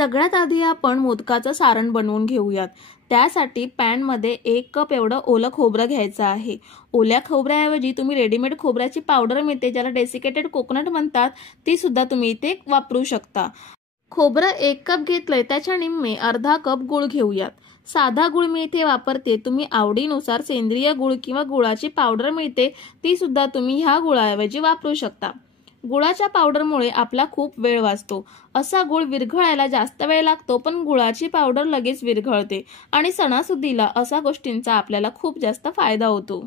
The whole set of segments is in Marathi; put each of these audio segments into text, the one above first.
सगळ्यात आधी आपण मोदकाचं सारण बनवून घेऊयात। त्यासाठी पॅन मध्ये 1 कप एवढं ओलं खोबरं घ्यायचं आहे। ओल्या खोबऱ्याऐवजी तुम्ही रेडीमेड खोबऱ्याची पावडर मिळते ज्याला डेसिकेटेड कोकोनट म्हणतात, ती सुद्धा तुम्ही इथे वापरू शकता। खोबरं 1 कप घेतलंय, त्याच्या निम्मे अर्धा कप गूळ घेऊयात। साधा गूळ मी इथे वापरते, तुम्ही आवडीनुसार सेंद्रिय गूळ किंवा गुळाची पावडर मिळते ती सुद्धा तुम्ही ह्या गुळाऐवजी वापरू शकता। गुळाच्या पावडरमुळे आपला खूप वेळ वाचतो। असा गूळ विरघळायला जास्त वेळ लागतो, पण गुळाची पावडर लगेच विरघळते आणि सणासुदीला अशा गोष्टींचा आपल्याला खूप जास्त फायदा होतो।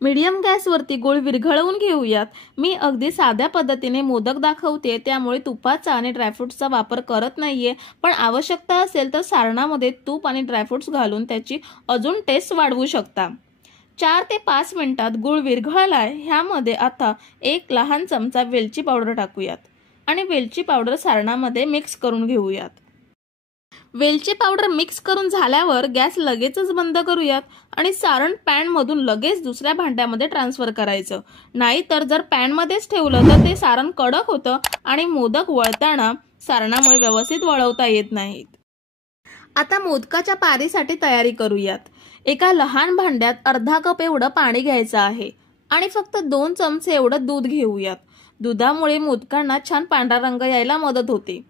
मीडियम गॅसवरती गूळ विरघळवून घेऊयात। मी अगदी साध्या पद्धतीने मोदक दाखवते, त्यामुळे तुपाचा आणि ड्रायफ्रुट्सचा वापर करत नाहीये, पण आवश्यकता असेल तर सारणामध्ये तूप आणि ड्रायफ्रुट्स घालून त्याची अजून टेस्ट वाढवू शकता। 4 ते 5 मिनिटात गूळ विरघळलाय, ह्यामध्ये आता 1 लहान चमचा वेलची पावडर टाकूयात आणि वेलची पावडर सारणामध्ये मिक्स करून घेऊयात। वेलची पावडर मिक्स करून झाल्यावर गॅस लगेचच बंद करूयात आणि सारण पॅन मधून लगेच दुसऱ्या भांड्यामध्ये ट्रान्सफर करायचं। नाहीतर जर पॅन मध्येच ठेवलं तर ते सारण कडक होतं आणि मोदक वळताना सारणामुळे व्यवस्थित वळवता येत नाहीत। आता मोदकाच्या पारीसाठी तयारी करूयात। एका लहान भांड्यात अर्धा कप एवढं पाणी घ्यायचं आहे आणि फक्त 2 चमचे एवढं दूध घेऊयात। दुधामुळे मोदकांना छान पांढरा रंग यायला मदत होते।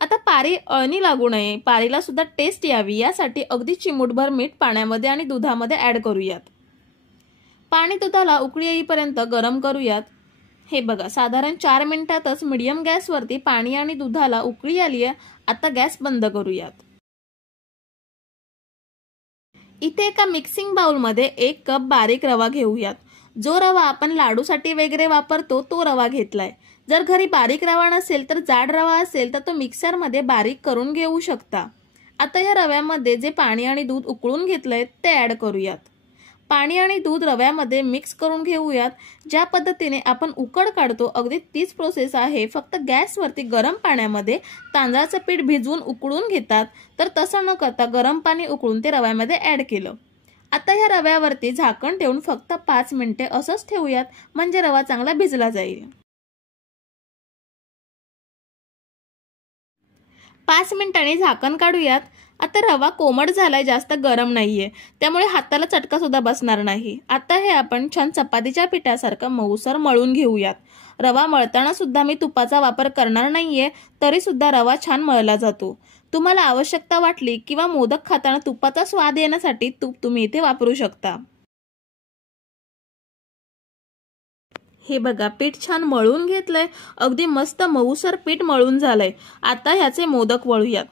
आता पारी अळणी लागू नये, पारीला सुद्धा टेस्ट यावी यासाठी अगदी चिमूटभर मीठ पाण्यामध्ये आणि दुधामध्ये ऍड करूयात। पाणी दुधाला उकळी येईपर्यंत गरम करूयात। हे बघा, साधारण 4 मिनिटातच मीडियम गॅसवरती पाणी आणि दुधाला उकळी आली आहे। आता गॅस बंद करूयात। इथे एका मिक्सिंग बाउल मध्ये 1 कप बारीक रवा घेऊयात। जो रवा आपण लाडूसाठी वगैरे वापरतो तो रवा घेतलाय। जर घरी बारीक रवा नसेल तर जाड रवा असेल तर तो मिक्सर मध्ये बारीक करून घेऊ शकता। आता या रव्यामध्ये जे पाणी आणि दूध उकळून घेतलंय ते ऍड करूयात। पाणी आणि दूध रव्यामध्ये मिक्स करून घेऊयात। ज्या पद्धतीने आपण उकड काढतो अगदी तीच प्रोसेस आहे, फक्त गॅसवरती गरम पाण्यामध्ये तांदळाचं पीठ भिजवून उकळून घेतात, तर तसं न करता गरम पाणी उकळून ते रव्यामध्ये ऍड केलं। आता या रव्यावरती झाकण ठेवून फक्त 5 मिनिटे असंच ठेवूयात, म्हणजे रवा चांगला भिजला जाईल। 5 मिनिटांनी झाकण काढूयात। आता रवा कोमट झालाय, जास्त गरम नाहीये, त्यामुळे हाताला चटका सुद्धा बसणार नाही। आता हे आपण छान चपातीच्या पिठासारखं मऊसर मळून घेऊयात। रवा मळताना सुद्धा मी तुपाचा वापर करणार नाहीये, तरी सुद्धा रवा छान मळला जातो। तुम्हाला आवश्यकता वाटली किंवा मोदक खाताना तुपाचा स्वाद येण्यासाठी तूप तुम्ही इथे वापरू शकता। हे बघा, पीठ छान मळून घेतलंय, अगदी मस्त मऊसर पीठ मळून झालंय। आता ह्याचे मोदक वळूयात।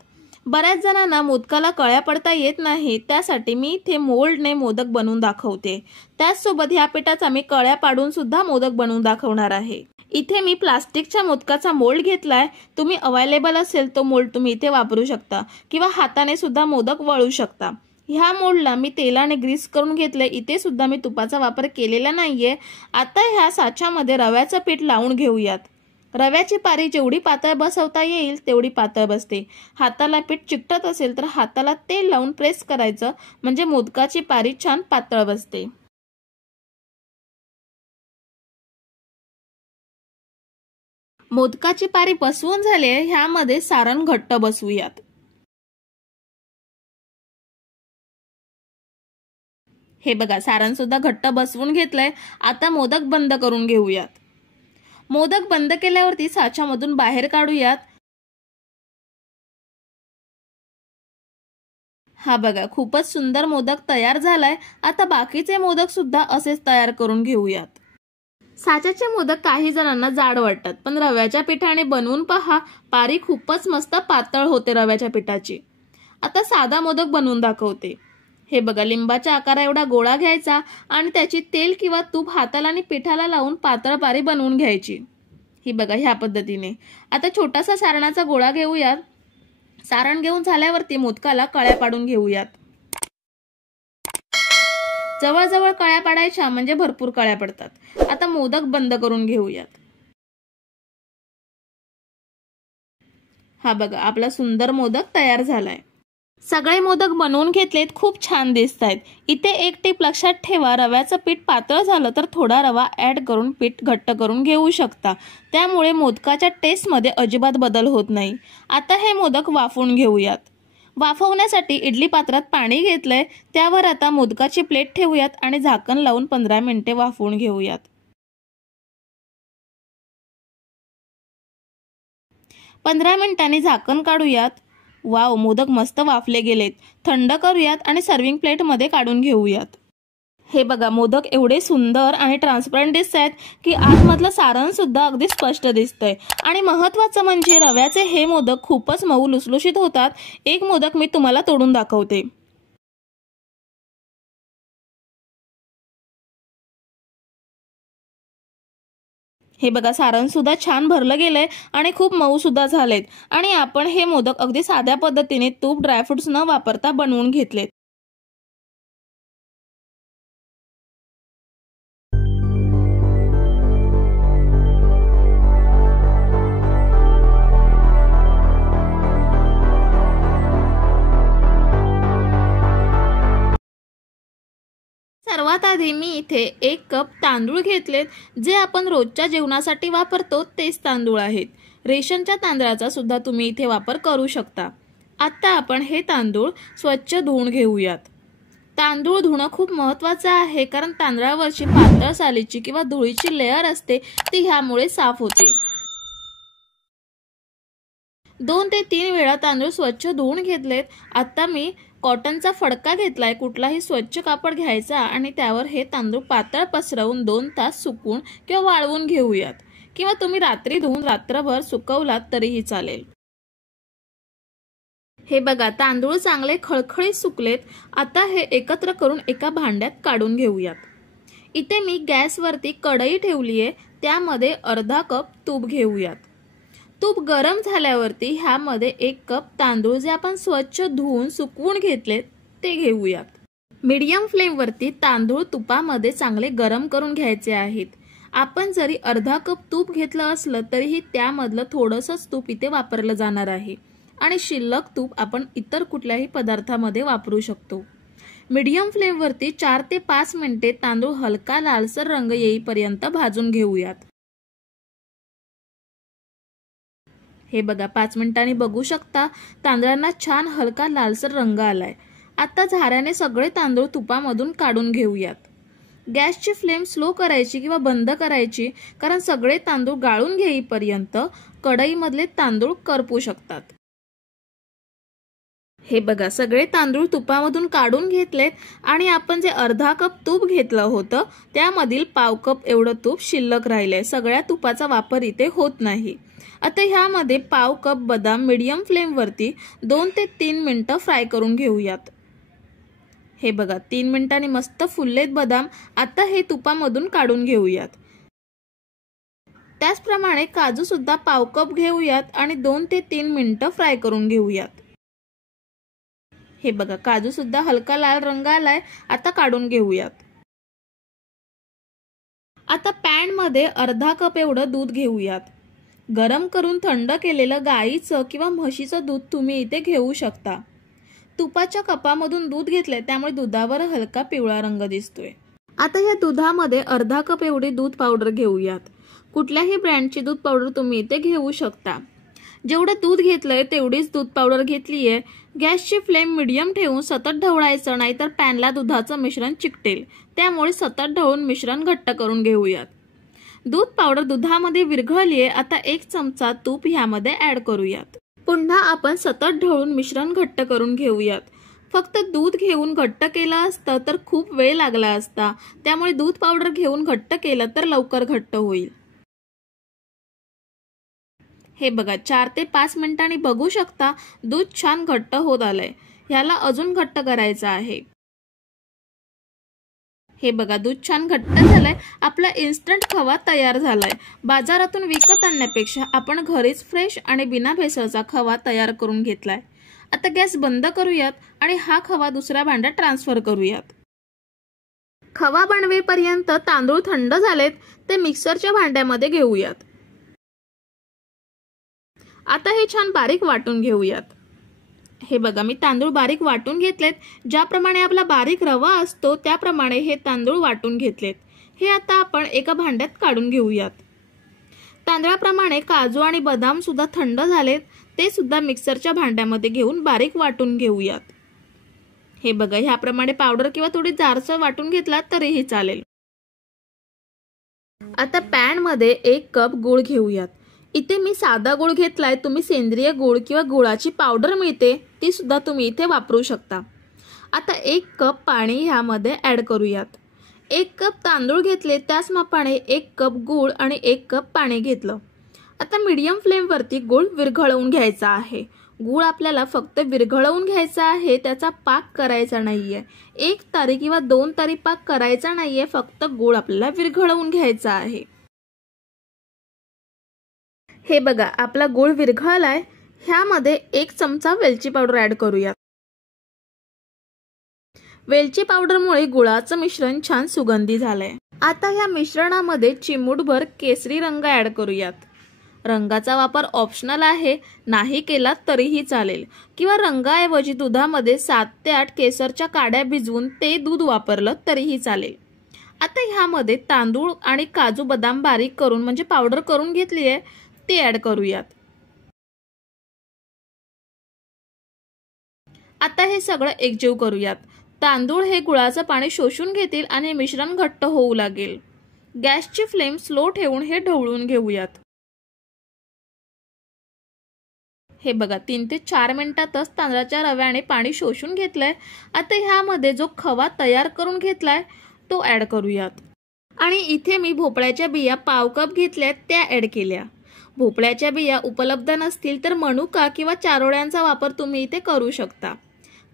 बऱ्याच जणांना मोदकाला कळ्या पडता येत नाही, त्यासाठी मी इथे मोल्डने मोदक बनवून दाखवते। त्याचसोबत ह्या पिठाचा मी कळ्या पाडून सुद्धा मोदक बनवून दाखवणार आहे। इथे मी प्लास्टिकच्या मोदकाचा मोल्ड घेतलाय, तुम्ही अवेलेबल असेल तो मोल्ड तुम्ही इथे वापरू शकता किंवा हाताने सुद्धा मोदक वळू शकता। ह्या मोल्डला मी तेलाने ग्रीस करून घेतले, इथे सुद्धा मी तुपाचा वापर केलेला नाहीये। आता ह्या साच्यामध्ये रव्याचं पीठ लावून घेऊयात। रव्याची पारी जेवढी पातळ बसवता येईल तेवढी पातळ बसते। हाताला पीठ चिकटत असेल तर हाताला तेल लावून प्रेस करायचं, म्हणजे मोदकाची पारी छान पातळ बसते। मोदकाची पारी बसवून झाली आहे, ह्यामध्ये सारण घट्ट बसवूयात। हे बघा, सारण सुद्धा घट्ट बसवून घेतलंय। आता मोदक बंद करून घेऊयात। मोदक बंद केल्यावरती साच्यामधून बाहेर काढूयात। हा बघा, खूपच सुंदर मोदक तयार झालाय। आता बाकीचे मोदक सुद्धा असेच तयार करून घेऊयात। साच्याचे मोदक काही जणांना जाड वाटतात, पण रव्याच्या पिठाने बनवून पहा, पारी खूपच मस्त पातळ होते रव्याच्या पिठाची। आता साधा मोदक बनवून दाखवते। हे बघा, लिंबाच्या आकारा एवढा गोळा घ्यायचा आणि त्याची तेल किंवा तूप हाताला आणि पिठाला लावून पातळ पारी बनवून घ्यायची। ही बघा, ह्या पद्धतीने। आता छोटासा सारणाचा गोळा घेऊयात। सारण घेऊन झाल्यावरती मोदकाला कळ्या पाडून घेऊयात। जवळजवळ कळ्या पाडायच्या, म्हणजे भरपूर कळ्या पडतात। आता मोदक बंद करून घेऊयात। हा बघा, आपला सुंदर मोदक तयार झालाय। सगळे मोदक बनवून घेतलेत, खूप छान दिसतायत। इथे एक टिप लक्षात ठेवा, रव्याचं पीठ पातळ झालं तर थोडा रवा ॲड करून पीठ घट्ट करून घेऊ शकता, त्यामुळे मोदकाच्या टेस्टमध्ये अजिबात बदल होत नाही। आता हे मोदक वाफवून घेऊयात। वाफवण्यासाठी इडली पात्रात पाणी घेतलंय, त्यावर आता मोदकाची प्लेट ठेवूयात आणि झाकण लावून 15 मिनिटे वाफवून घेऊयात। 15 मिनिटांनी झाकण काढूयात। वाव, मोदक मस्त वाफले गेलेत। थंड करूयात आणि सर्विंग प्लेटमध्ये काढून घेऊयात। हे बघा, मोदक एवढे सुंदर आणि ट्रान्सपरंट दिसत आहेत की आतमधलं सारण सुद्धा अगदी स्पष्ट दिसतंय। आणि महत्त्वाचं म्हणजे रव्याचे हे मोदक खूपच मऊ लुसलुशीत होतात। एक मोदक मी तुम्हाला तोडून दाखवते। हे बघा, सारण सुद्धा छान भरलं गेलंय आणि खूप मऊ सुद्धा झालेत। आणि आपण हे मोदक अगदी साध्या पद्धतीने तूप, ड्रायफ्रुट्स न वापरता बनवून घेतलेत। सर्वात आधी मी इथे 1 कप तांदूळ घेतलेत, जे आपण रोजच्या जेवणासाठी वापरतो तेच तांदूळ आहेत। रेशनच्या तांदळाचा सुद्धा तुम्ही इथे वापर करू शकता। आता आपण हे तांदूळ स्वच्छ धुवून घेऊयात। तांदूळ धुणं खूप महत्त्वाचं आहे, कारण तांदळावरची पातळ सालीची किंवा धुळीची लेयर असते ती ह्यामुळे साफ होते। 2 ते 3 वेळा तांदूळ स्वच्छ धुवून घेतलेत। आता मी कॉटनचा फडका घेतलाय, कुठलाही स्वच्छ कापड घ्यायचा आणि त्यावर हे तांदूळ पातळ पसरवून 2 तास सुकवून किंवा वाळवून घेऊयात, किंवा तुम्ही रात्री धुवून रात्रभर सुकवलात तरीही चालेल। हे बघा, तांदूळ चांगले खळखळीत सुकलेत। आता हे एकत्र करून एका भांड्यात काढून घेऊयात। इथे मी गॅसवरती कढई ठेवलीये, त्यामध्ये अर्धा कप तूप घेऊयात। तूप गरम झाल्यावरती ह्यामध्ये 1 कप तांदूळ जे आपण स्वच्छ धुवून सुकवून घेतलेत ते घेऊयात। मीडियम फ्लेमवरती तांदूळ तुपामध्ये चांगले गरम करून घ्यायचे आहेत। आपण जरी अर्धा कप तूप घेतलं असलं तरीही त्यामधलं थोडंसंच तूप इथे वापरलं जाणार आहे आणि शिल्लक तूप आपण इतर कुठल्याही पदार्थामध्ये वापरू शकतो। मीडियम फ्लेमवरती 4 ते 5 मिनिटे तांदूळ हलका लालसर रंग येईपर्यंत भाजून घेऊयात। हे बघा, 5 मिनिटांनी बघू शकता तांदळांना छान हलका लालसर रंग आलाय। आता झाऱ्याने सगळे तांदूळ तुपामधून काढून घेऊयात। गॅसची फ्लेम स्लो करायची किंवा बंद करायची, कारण सगळे तांदूळ गाळून घेईपर्यंत कढईमधले तांदूळ करपू शकतात। हे बघा, सगळे तांदूळ तुपामधून काढून घेतलेत आणि आपण जे अर्धा कप तूप घेतलं होतं त्यामधील पाव कप एवढं तूप शिल्लक राहिलंय। सगळ्या तुपाचा वापर इथे होत नाही। आता ह्यामध्ये पाव कप बदाम मीडियम फ्लेमवरती 2 ते 3 मिनिटं फ्राय करून घेऊयात। हे बघा, 3 मिनिटांनी मस्त फुललेत बदाम। आता हे तुपामधून काढून घेऊयात। त्याचप्रमाणे काजू सुद्धा पाव कप घेऊयात आणि 2 ते 3 मिनिटं फ्राय करून घेऊयात। हे बघा, काजू सुद्धा हलका लाल रंग आलाय। आता काढून घेऊयात। आता पॅन मध्ये अर्धा कप एवढं दूध घेऊयात। गरम करून थंड केलेलं गाईचं किंवा म्हशीचं दूध तुम्ही इथे घेऊ शकता। तुपाच्या कपामधून दूध घेतलंय, त्यामुळे दुधावर हलका पिवळा रंग दिसतोय। आता या दुधामध्ये अर्धा कप एवढी दूध पावडर घेऊयात। कुठल्याही ब्रँडची दूध पावडर तुम्ही इथे घेऊ शकता। जेवढं दूध घेतलंय तेवढीच दूध पावडर घेतलीये। गॅसची फ्लेम मीडियम ठेवून सतत ढवळायचं, नाहीतर पॅनला दुधाचं मिश्रण चिकटेल। त्यामुळे सतत ढवळून मिश्रण घट्ट करून घेऊयात। दूध पावडर दुधामध्ये विरघळलीये। आता 1 चमचा तूप ह्यामध्ये ऍड करूयात। पुन्हा आपण सतत ढवळून मिश्रण घट्ट करून घेऊयात। फक्त दूध घेऊन घट्ट केलं असतं तर खूप वेळ लागला असता, त्यामुळे दूध पावडर घेऊन घट्ट केलं तर लवकर घट्ट होईल। हे बघा, 4 ते 5 मिनिटांनी बघू शकता दूध छान घट्ट होत आलंय। ह्याला अजून घट्ट करायचं आहे। हे बघा, दूध छान घट्ट झालंय। आपला इन्स्टंट खवा तयार झालाय। बाजारातून विकत आणण्यापेक्षा आपण घरीच फ्रेश आणि बिना भेसळचा खवा तयार करून घेतलाय। आता गॅस बंद करूयात आणि हा खवा दुसऱ्या भांड्यात ट्रान्सफर करूयात। खवा बनवेपर्यंत तांदूळ थंड झालेत, ते मिक्सरच्या भांड्यामध्ये घेऊयात। आता हे छान बारीक वाटून घेऊयात। हे बघा मी तांदूळ बारीक वाटून घेतलेत। ज्याप्रमाणे आपला बारीक रवा असतो त्याप्रमाणे हे तांदूळ वाटून घेतलेत। हे आता आपण एका भांड्यात काढून घेऊयात। तांदळाप्रमाणे काजू आणि बदाम सुद्धा थंड झालेत, ते सुद्धा मिक्सरच्या भांड्यामध्ये घेऊन बारीक वाटून घेऊयात। हे बघा ह्याप्रमाणे पावडर किंवा थोडी जाडसर वाटून घेतलात तरीही चालेल। आता पॅन मध्ये 1 कप गूळ घेऊयात। इथे मी साधा गूळ घेतलाय, तुम्ही सेंद्रिय गूळ किंवा गुळाची पावडर मिळते ती सुद्धा तुम्ही इथे वापरू शकता। आता 1 कप पाणी ह्यामध्ये ऍड करूयात। 1 कप तांदूळ घेतले त्याच मापाने 1 कप गूळ आणि 1 कप पाणी घेतलं। आता मीडियम फ्लेम वरती गूळ विरघळवून घ्यायचा आहे। गूळ आपल्याला फक्त विरघळवून घ्यायचा आहे, त्याचा पाक करायचा नाहीये। 1 तारी किंवा 2 तारी पाक करायचा नाहीये, फक्त गूळ आपल्याला विरघळवून घ्यायचा आहे। हे बघा आपला गूळ विरघळलाय। ह्यामध्ये 1 चमचा वेलची पावडर ऍड करूयात। वेलची पावडरमुळे गुळाचं मिश्रण छान सुगंधी झालंय। आता या मिश्रणामध्ये चिमूटभर केसरी रंग ऍड करूयात। रंगाचा वापर ऑप्शनल आहे, नाही केला तरीही चालेल, किंवा रंगाऐवजी दुधामध्ये 7 ते 8 केसरच्या काड्या भिजवून ते दूध वापरलं तरीही चालेल। आता ह्यामध्ये तांदूळ आणि काजू बदाम बारीक करून म्हणजे पावडर करून घेतली आहे ते ऍड करूयात। आता हे सगळं एकजीव करूयात। तांदूळ हे गुळाचं पाणी शोषून घेतील आणि मिश्रण घट्ट होऊ लागेल। गॅसची फ्लेम स्लो ठेवून हे ढवळून घेऊयात। हे बघा 3 ते 4 मिनिटातच तांदळाच्या रव्याने पाणी शोषून घेतलंय। आता ह्यामध्ये जो खवा तयार करून घेतलाय तो ऍड करूयात। आणि इथे मी भोपळ्याच्या बिया पाव कप घेतल्यात त्या ऍड केल्या। भोपळ्याच्या बिया उपलब्ध नसतील तर मनुका किंवा चारोळ्यांचा वापर तुम्ही इथे करू शकता।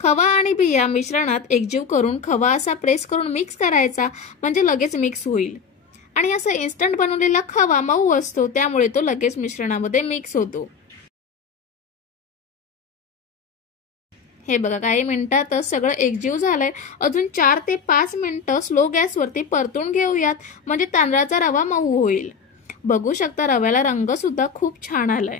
खवा आणि बिया मिश्रणात एकजीव करून खवा असा प्रेस करून मिक्स करायचा, म्हणजे लगेच मिक्स होईल। आणि असा इन्स्टंट बनवलेला खवा मऊ असतो, त्यामुळे तो लगेच मिश्रणामध्ये मिक्स होतो। हे बघा काही मिनिटातच सगळं एकजीव झालंय। अजून 4 ते 5 मिनिटं स्लो गॅसवरती परतून घेऊयात, म्हणजे तांदळाचा रवा मऊ होईल। बघू शकता रव्याला रंग सुद्धा खूप छान आलाय।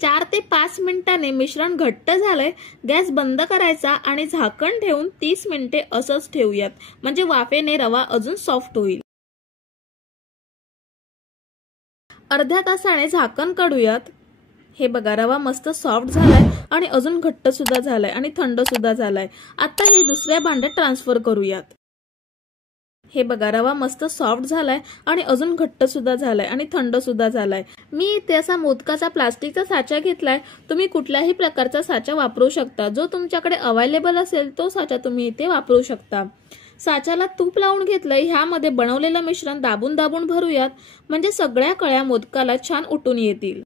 4 ते 5 मिनिटांनी मिश्रण घट्ट झालंय। गॅस बंद करायचा आणि झाकण ठेवून 30 मिनिटे असंच ठेवूयात, म्हणजे वाफेने रवा अजून सॉफ्ट होईल। अर्ध्या तासाने झाकण काढूयात। हे बघा रवा मस्त सॉफ्ट झालाय आणि अजून घट्ट सुद्धा झालाय आणि थंड सुद्धा झालाय। आता हे दुसऱ्या भांड्यात ट्रान्सफर करूयात। हे बघा रवा मस्त सॉफ्ट झालाय आणि अजून घट्ट सुद्धा झालाय आणि थंड सुद्धा झालाय। मी इथे असा मोदकाचा प्लास्टिकचा साचा घेतलाय, तुम्ही कुठल्याही प्रकारचा साचा वापरू शकता। जो तुमच्याकडे अवेलेबल असेल तो साचा तुम्ही इथे वापरू शकता। साच्याला तूप लावून घेतलंय। ह्यामध्ये बनवलेलं मिश्रण दाबून दाबून भरूयात, म्हणजे सगळ्या कळ्या मोदकाला छान उठून येतील।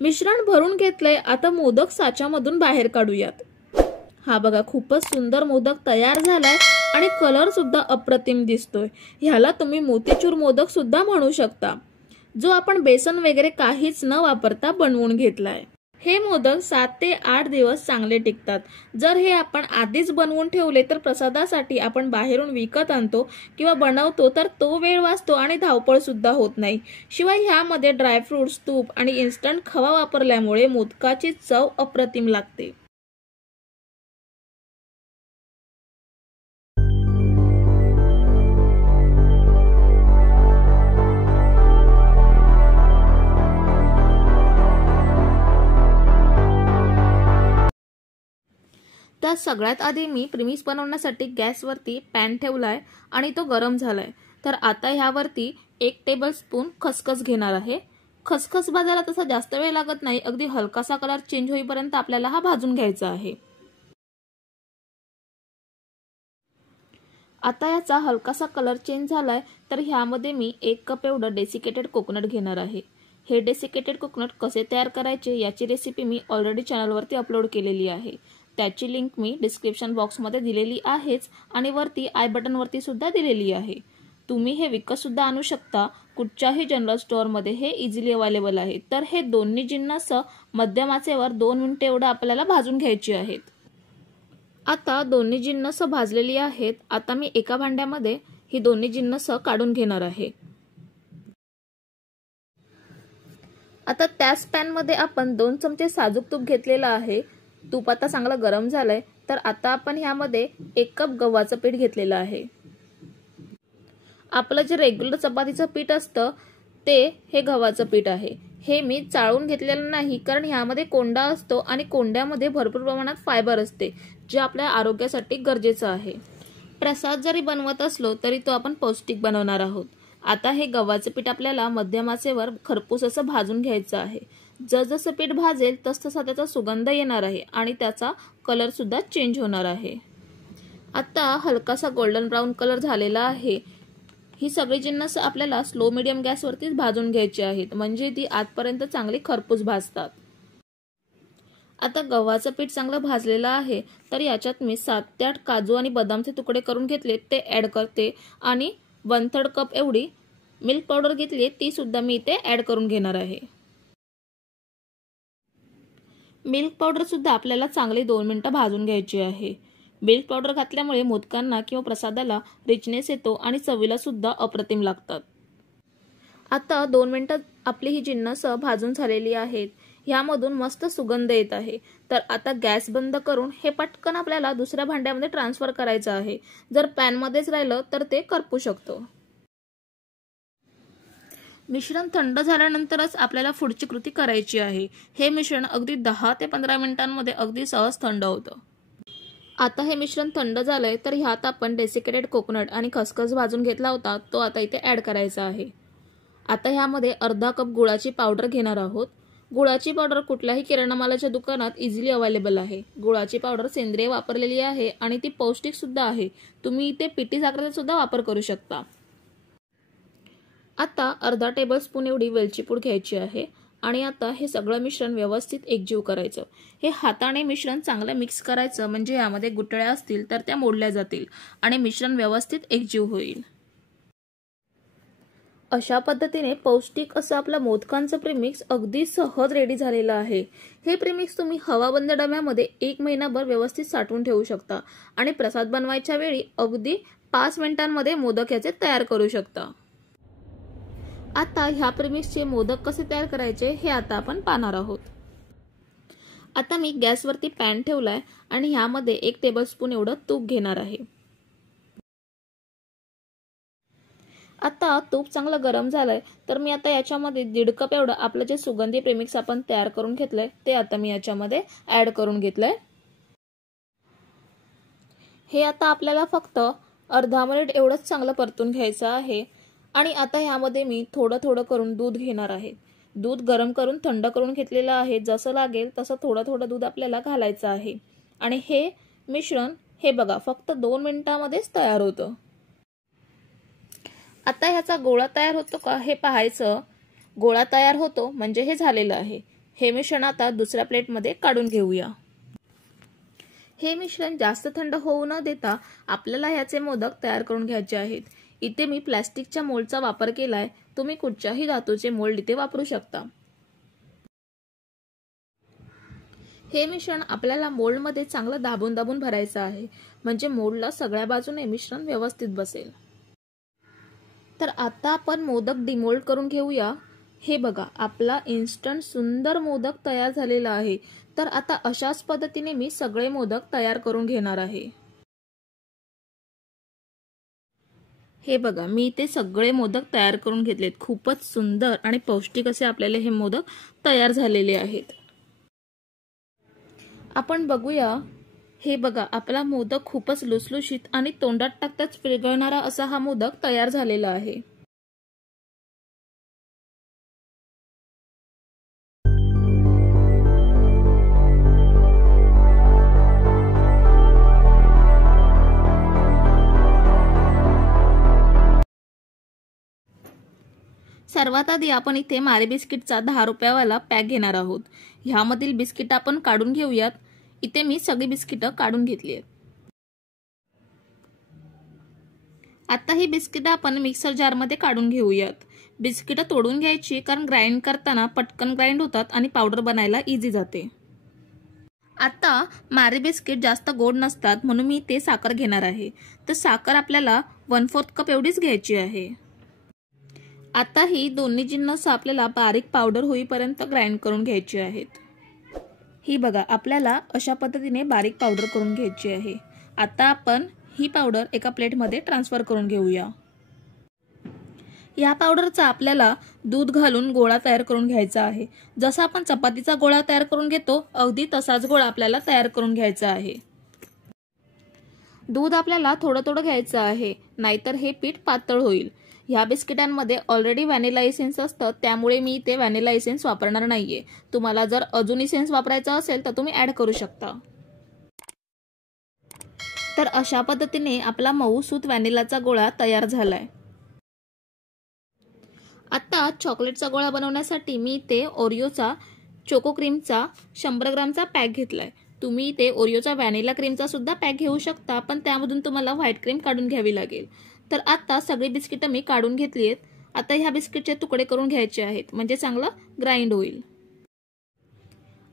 मिश्रण भरून घेतलंय। आता मोदक साच्यामधून बाहेर काढूयात। हा बघा खूपच सुंदर मोदक तयार झालाय आणि कलर सुद्धा अप्रतिम दिसतोय। ह्याला तुम्ही मोतीचूर मोदक सुद्धा म्हणू शकता, जो आपण बेसन वगैरे काहीच न वापरता बनवून घेतलाय। हे मोदक 7 ते 8 दिवस चांगले टिकतात। जर हे आपण आधीच बनवून ठेवले तर प्रसादासाठी आपण बाहेरून विकत आणतो किंवा बनवतो तर तो वेळ वाचतो आणि धावपळ सुद्धा होत नाही। शिवाय ह्यामध्ये ड्रायफ्रुट्स, तूप आणि इन्स्टंट खवा वापरल्यामुळे मोदकाची चव अप्रतिम लागते। तर सगळ्यात आधी मी प्रीमिक्स बनवण्यासाठी गॅसवरती पॅन ठेवलाय आणि तो गरम झालाय। तर आता ह्यावरती 1 टेबलस्पून खसखस घेणार आहे। खसखस भाजायला तसा जास्त वेळ लागत नाही, अगदी हलकासा कलर चेंज होईपर्यंत आपल्याला हा भाजून घ्यायचा आहे। आता याचा हलकासा कलर चेंज झालाय, तर ह्यामध्ये मी 1 कप एवढं डेसिकेटेड कोकोनट घेणार आहे। हे डेसिकेटेड कोकोनट कसे तयार करायचे याची रेसिपी मी ऑलरेडी चॅनलवरती अपलोड केलेली आहे। त्याची लिंक मी डिस्क्रिप्शन बॉक्समध्ये दिलेली आहेच आणि वरती आय बटनवरती सुद्धा दिलेली आहे। तुम्ही हे विकत सुद्धा आणू शकता, कुठच्याही जनरल स्टोअरमध्ये हे इझिली अवेलेबल आहे। तर हे दोन्ही जिन्नस मध्यम आचेवर 2 मिनिटे एवढं आपल्याला भाजून घ्यायची आहेत। आता दोन्ही जिन्नस भाजलेली आहेत। आता मी एका भांड्यामध्ये ही दोन्ही जिन्नस काढून घेणार आहे। आता त्याच पॅनमध्ये आपण 2 चमचे साजूक तूप घेतलेलं आहे। तूप आता चांगलं गरम झालंय, तर आता आपण ह्यामध्ये 1 कप गव्हाचं पीठ घेतलेलं आहे। आपलं जे रेग्युलर चपातीचं पीठ असतं ते हे गव्हाचं पीठ आहे। हे मी चाळून घेतलेलं नाही, कारण ह्यामध्ये कोंडा असतो आणि कोंड्यामध्ये भरपूर प्रमाणात फायबर असते, जे आपल्या आरोग्यासाठी गरजेचं आहे। प्रसाद जरी बनवत असलो तरी तो आपण पौष्टिक बनवणार आहोत। आता हे गव्हाचं पीठ आपल्याला मध्यम आचेवर खरपूस असं भाजून घ्यायचं आहे। जसजसं पीठ भाजेल तसतसा त्याचा सुगंध येणार आहे आणि त्याचा कलर सुद्धा चेंज होणार आहे। आता हलकासा गोल्डन ब्राउन कलर झालेला आहे। ही सगळी जिन्नस आपल्याला स्लो मीडियम गॅसवरतीच भाजून घ्यायची आहेत, म्हणजे ती आतपर्यंत चांगली खरपूस भाजतात। आता गव्हाचं पीठ चांगलं भाजलेलं आहे, तर याच्यात मी 7 ते 8 काजू आणि बदामचे तुकडे करून घेतले ते ऍड करते आणि 1/3 कप एवढी मिल्क पावडर घेतली, ती सुद्धा मी इथे ऍड करून घेणार आहे। मिल्क पावडर सुद्धा आपल्याला चांगली 2 मिनिटं भाजून घ्यायची आहे। मिल्क पावडर घातल्यामुळे मोदकांना किंवा प्रसादाला रिचनेस येतो आणि चवीला सुद्धा अप्रतिम लागतात। आता 2 मिनिटं आपली ही जिन्नस भाजून झालेली आहेत। ह्यामधून मस्त सुगंध येत आहे, तर आता गॅस बंद करून हे पटकन आपल्याला दुसऱ्या भांड्यामध्ये ट्रान्सफर करायचं आहे। जर पॅन मध्येच राहिलं तर ते करपू शकतो। मिश्रण थंड झाल्यानंतरच आपल्याला पुढची कृती करायची आहे। हे मिश्रण अगदी 10 ते 15 मिनिटांमध्ये अगदी सहज थंड होतं। आता हे मिश्रण थंड झालंय, तर ह्यात आपण डेसिकेटेड कोकोनट आणि खसखस भाजून घेतला होता तो आता इथे ऍड करायचा आहे। आता ह्यामध्ये अर्धा कप गुळाची पावडर घेणार आहोत। गुळाची पावडर कुठल्याही किराणा मालाच्या दुकानात इझिली अवेलेबल आहे। गुळाची पावडर सेंद्रिय वापरलेली आहे आणि ती पौष्टिक सुद्धा आहे। तुम्ही इथे पिठी साखरेचा सुद्धा वापर करू शकता। आता अर्धा टेबलस्पून एवढी वेलची पूड घ्यायची आहे आणि आता हे सगळं मिश्रण व्यवस्थित एकजीव करायचं। हे हाताने मिश्रण चांगलं मिक्स करायचं, म्हणजे यामध्ये गुठळ्या असतील तर त्या मोडल्या जातील आणि मिश्रण व्यवस्थित एकजीव होईल। अशा पद्धतीने पौष्टिक असं आपलं मोदकांचं प्रीमिक्स अगदी सहज रेडी झालेलं आहे। हे प्रीमिक्स तुम्ही हवाबंद डब्यामध्ये 1 महिनाभर व्यवस्थित साठवून ठेवू शकता आणि प्रसाद बनवायच्या वेळी अगदी 5 मिनिटांमध्ये मोदक याचे तयार करू शकता। आता ह्या प्रीमिक्सचे मोदक कसे तयार करायचे हे आता आपण पाहणार आहोत। आता मी गॅसवरती पॅन ठेवलाय आणि ह्यामध्ये 1 टेबलस्पून एवढं तूप घेणार आहे। आता तूप चांगलं गरम झालंय, तर मी आता याच्यामध्ये 1.5 कप एवढं आपलं जे सुगंधी प्रीमिक्स आपण तयार करून घेतलंय ते आता मी याच्यामध्ये ऍड करून घेतलंय। हे आता आपल्याला फक्त अर्धा मिनिट एवढंच चांगलं परतून घ्यायचं आहे आणि आता ह्यामध्ये मी थोडं थोडं करून दूध घेणार आहे। दूध गरम करून थंड करून घेतलेलं आहे। जसं लागेल तसं थोडं थोडं दूध आपल्याला घालायचं आहे आणि हे मिश्रण हे बघा फक्त 2 मिनिटांमध्येच तयार होतं। आता ह्याचा गोळा तयार होतो का हे पाहायचं। गोळा तयार होतो म्हणजे हे झालेलं आहे। हे मिश्रण आता दुसऱ्या प्लेटमध्ये काढून घेऊया। हे मिश्रण जास्त थंड होऊ न देता आपल्याला ह्याचे मोदक तयार करून घ्यायचे आहेत। इथे मी प्लास्टिकच्या मोल्डचा वापर केलाय, तुम्ही कुठच्याही धातूचे मोल्ड इथे वापरू शकता। हे मिश्रण आपल्याला मोल्डमध्ये चांगलं दाबून दाबून भरायचं आहे, म्हणजे मोल्डला सगळ्या बाजूने मिश्रण व्यवस्थित बसेल। तर आता आपण मोदक डिमोल्ड करून घेऊया। हे बघा आपला इन्स्टंट सुंदर मोदक तयार झालेला आहे। तर आता अशाच पद्धतीने मी सगळे मोदक तयार करून घेणार आहे। हे बघा मी इथे सगळे मोदक तयार करून घेतलेत। खूपच सुंदर आणि पौष्टिक असे आपल्याला हे मोदक तयार झालेले आहेत। आपण बघूया। हे बघा आपला मोदक खूपच लुसलुशीत आणि तोंडात टाकताच विरघळणारा असा हा मोदक तयार झालेला आहे। सर्वात आधी आपण इथे मारी बिस्किटचा 10 रुपयावाला पॅक घेणार आहोत। ह्यामधील बिस्किट आपण काढून घेऊयात। इथे मी सगळी बिस्किट काढून घेतली आहेत। आता ही बिस्किट आपण मिक्सर जार मध्ये काढून घेऊयात। बिस्किट तोडून घ्यायची, कारण ग्राइंड करताना पटकन ग्राइंड होतात आणि पावडर बनायला इझी जाते। आता मारी बिस्किट जास्त गोड नसतात, म्हणून मी ते साखर घेणार आहे। तर साखर आपल्याला 1/4 कप एवढीच घ्यायची आहे। आता ही दोन्ही जिन्नस आपल्याला बारीक पावडर होईपर्यंत ग्राइंड करून घ्यायची आहेत। ही बघा, आपल्याला अशा पद्धतीने बारीक पावडर करून घ्यायची आहे। आता आपण ही पावडर एका प्लेटमध्ये ट्रान्सफर करून घेऊया। या पावडरचा आपल्याला दूध घालून गोळा तयार करून घ्यायचा आहे। जसा आपण चपातीचा गोळा तयार करून घेतो अगदी तसाच गोळा आपल्याला तयार करून घ्यायचा आहे। दूध आपल्याला थोडं थोडं घ्यायचं आहे, नाहीतर हे पीठ पातळ होईल। ह्या बिस्किटांमध्ये ऑलरेडी व्हॅनिला इसेन्स असतं, त्यामुळे मी इथे व्हॅनिला इसेन्स वापरणार नाहीये। तुम्हाला जर अजून इसेन्स वापरायचा असेल तर तुम्ही ऍड करू शकता। तर अशा पद्धतीने आपला मऊसूत व्हॅनिलाचा गोळा तयार झालाय। आता चॉकलेटचा गोळा बनवण्यासाठी मी इथे ओरिओचा चोको क्रीमचा 100 ग्रामचा पॅक घेतलाय। तुम्ही इथे ओरिओचा व्हॅनिला क्रीमचा सुद्धा पॅक घेऊ शकता, पण त्यामधून तुम्हाला व्हाईट क्रीम काढून घ्यावी लागेल। तर आता सगळी बिस्किट मी काढून घेतली आहेत। आता ह्या बिस्किटचे तुकडे करून घ्यायचे आहेत, म्हणजे चांगलं ग्राइंड होईल।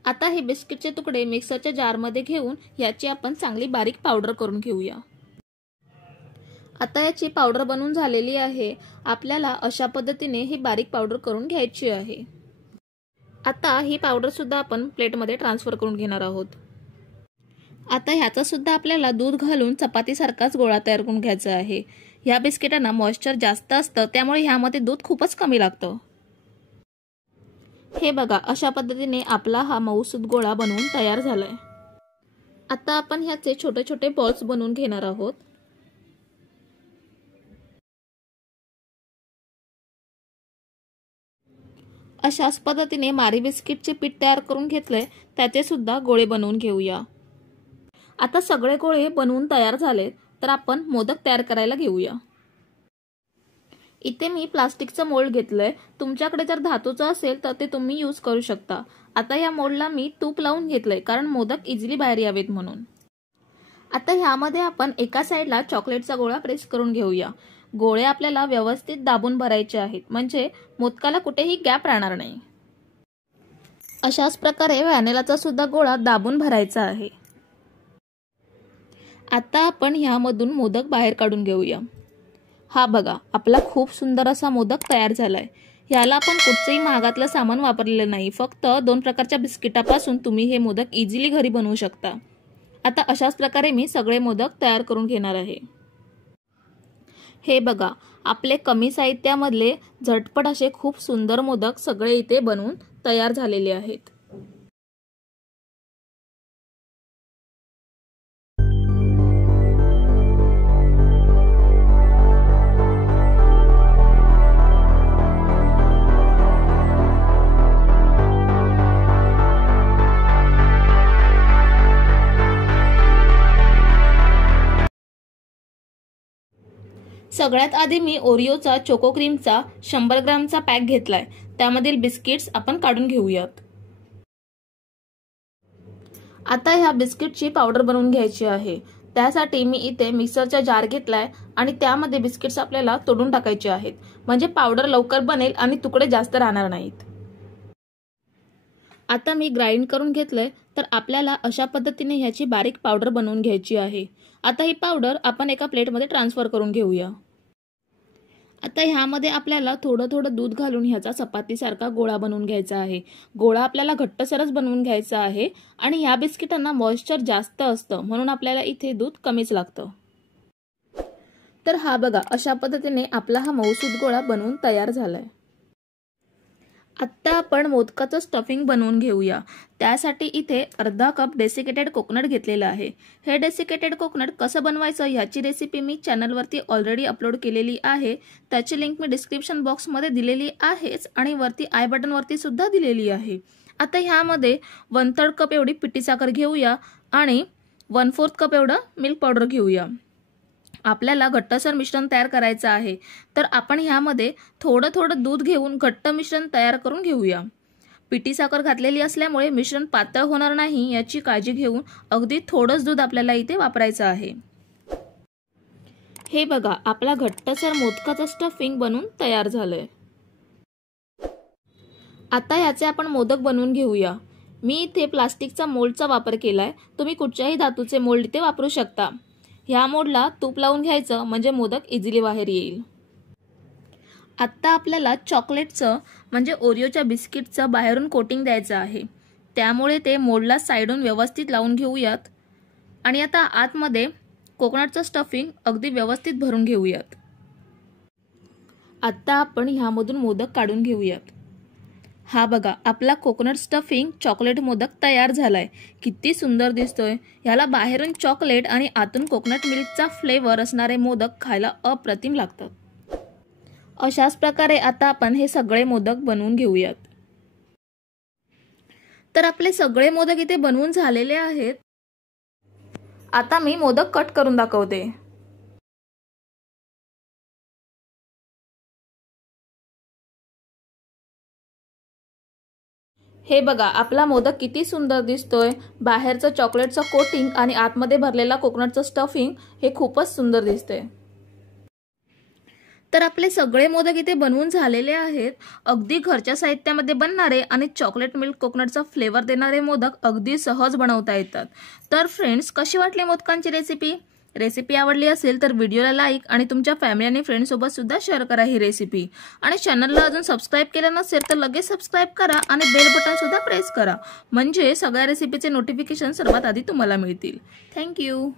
आता हे बिस्किटचे तुकडे मिक्सरच्या जारमध्ये घेऊन याची आपण चांगली बारीक पावडर करून घेऊया। आता याची पावडर बनवून झालेली आहे। आपल्याला अशा पद्धतीने ही बारीक पावडर करून घ्यायची आहे। आता ही पावडर सुद्धा आपण प्लेटमध्ये ट्रान्सफर करून घेणार आहोत। आता ह्याचा सुद्धा आपल्याला दूध घालून चपातीसारखाच गोळा तयार करून घ्यायचा आहे। ह्या बिस्किटांना मॉइश्चर जास्त असतं, त्यामुळे ह्यामध्ये दूध खूपच कमी लागतं। हे बघा, अशा पद्धतीने आपला हा मऊसूत गोळा बनवून तयार झालाय। आता आपण ह्याचे छोटे छोटे बॉल्स बनवून घेणार आहोत। अशाच पद्धतीने मारी बिस्किटचे पीठ तयार करून घेतले, त्याचे सुद्धा गोळे बनवून घेऊया। आता सगळे गोळे बनवून तयार झाले, तर आपण मोदक तयार करायला घेऊया। इथे मी प्लास्टिकचं मोल्ड घेतलंय, तुमच्याकडे जर धातूचं असेल तर ते तुम्ही यूज करू शकता। आता या मोल्डला मी तूप लावून घेतलंय, कारण मोदक इझिली बाहेर यावेत म्हणून। आता ह्यामध्ये आपण एका साइडला चॉकलेटचा गोळा प्रेस करून घेऊया। गोळे आपल्याला व्यवस्थित दाबून भरायचे आहेत, म्हणजे मोदकाला कुठेही गॅप राहणार नाही। अशाच प्रकारे व्हॅनिलाचा सुद्धा गोळा दाबून भरायचा आहे। आता आपण ह्यामधून मोदक बाहेर काढून घेऊया। हा बघा, आपला खूप सुंदर असा मोदक तयार झालाय। याला आपण कुठचंही महागातलं सामान वापरलेलं नाही, फक्त 2 प्रकारच्या बिस्किटापासून तुम्ही हे मोदक इझिली घरी बनवू शकता। आता अशाच प्रकारे मी सगळे मोदक तयार करून घेणार आहे। हे बघा, आपले कमी साहित्यामधले झटपट असे खूप सुंदर मोदक सगळे इथे बनवून तयार झालेले आहेत। सगळ्यात आधी मी ओरिओचा चोको क्रीमचा 100 ग्रामचा पॅक घेतलाय, त्यामधील बिस्किट्स आपण काढून घेऊयात। आता ह्या बिस्किटची पावडर बनवून घ्यायची आहे। त्यासाठी मी इथे मिक्सरचा जार घेतलाय आणि त्यामध्ये बिस्किट्स आपल्याला तोडून टाकायचे आहेत, म्हणजे पावडर लवकर बनेल आणि तुकडे जास्त राहणार नाहीत। आता मी ग्राइंड करून घेतलंय, तर आपल्याला अशा पद्धतीने ह्याची बारीक पावडर बनवून घ्यायची आहे। आता ही पावडर आपण एका प्लेटमध्ये ट्रान्सफर करून घेऊया। आता ह्यामध्ये आपल्याला थोडं थोडं दूध घालून ह्याचा चपातीसारखा गोळा बनवून घ्यायचा आहे। गोळा आपल्याला घट्टसरच बनवून घ्यायचा आहे आणि ह्या बिस्किटांना मॉइश्चर जास्त असतं, म्हणून आपल्याला इथे दूध कमीच लागतं। तर हा बघा, अशा पद्धतीने आपला हा मऊसूत गोळा बनवून तयार झालाय। आता आपण मोदकाचं स्टफिंग बनवून घेऊया। त्यासाठी इथे अर्धा कप डेसिकेटेड कोकोनट घेतलेला आहे। हे डेसिकेटेड कोकोनट कसं बनवायचं याची रेसिपी मी चॅनलवरती ऑलरेडी अपलोड केलेली आहे, त्याची लिंक मी डिस्क्रिप्शन बॉक्समध्ये दिलेली आहेच आणि वरती आय बटनवरती सुद्धा दिलेली आहे। आता ह्यामध्ये 1/3 कप एवढी पिठी साखर घेऊया आणि 1/4 कप एवढं मिल्क पावडर घेऊया। आपल्याला घट्टसर मिश्रण तयार करायचं आहे, तर आपण ह्यामध्ये थोडं थोडं दूध घेऊन घट्ट मिश्रण तयार करून घेऊया। पिठी साखर घातलेली असल्यामुळे मिश्रण पातळ होणार नाही याची काळजी घेऊन अगदी थोडंच दूध आपल्याला इथे वापरायचं आहे। हे बघा, आपला घट्टसर मोदकाचं स्टफिंग बनवून तयार झालंय। आता याचे आपण मोदक बनवून घेऊया। मी इथे प्लास्टिकचा मोल्डचा वापर केलाय, तुम्ही कुठच्याही धातूचे मोल्ड इथे वापरू शकता। ह्या मोल्डला तूप लावून घ्यायचं, म्हणजे मोदक इझिली बाहेर येईल। आत्ता आपल्याला चॉकलेटचं म्हणजे ओरिओच्या बिस्किटचं बाहेरून कोटिंग द्यायचं आहे, त्यामुळे ते मोल्डला साईडून व्यवस्थित लावून घेऊयात आणि आता आतमध्ये कोकोनटचं स्टफिंग अगदी व्यवस्थित भरून घेऊयात। आत्ता आपण ह्यामधून मोदक काढून घेऊयात। हा बघा, आपला कोकोनट स्टफिंग चॉकलेट मोदक तयार झालाय। किती सुंदर दिसतोय। ह्याला बाहेरून चॉकलेट आणि आतून कोकोनट मिल्कचा फ्लेवर असणारे मोदक खायला अप्रतिम लागतात। अशाच प्रकारे आता आपण हे सगळे मोदक बनवून घेऊयात। तर आपले सगळे मोदक इथे बनवून झालेले आहेत। आता मी मोदक कट करून दाखवते। हे बघा, आपला मोदक किती सुंदर दिसतोय। बाहेरचं चॉकलेटचं कोटिंग आणि आतमध्ये भरलेला कोकोनटचं स्टफिंग हे खूपच सुंदर दिसतंय। तर आपले सगळे मोदक इथे बनवून झालेले आहेत। अगदी घरच्या साहित्यामध्ये बनणारे आणि चॉकलेट मिल्क कोकोनटचा फ्लेवर देणारे मोदक अगदी सहज बनवता येतात। तर फ्रेंड्स, कशी वाटली मोदकांची रेसिपी आवडली असेल तर व्हिडिओला लाईक आणि तुमच्या फॅमिली आणि फ्रेंड्स सोबत सुद्धा शेअर करा ही रेसिपी। आणि चॅनलला अजून सबस्क्राइब केलं नसेल तर लगेच सबस्क्राइब करा आणि बेल बटन सुद्धा प्रेस करा, म्हणजे सगळ्या रेसिपीचे नोटिफिकेशन सर्वात आधी तुम्हाला मिळतील। थँक्यू।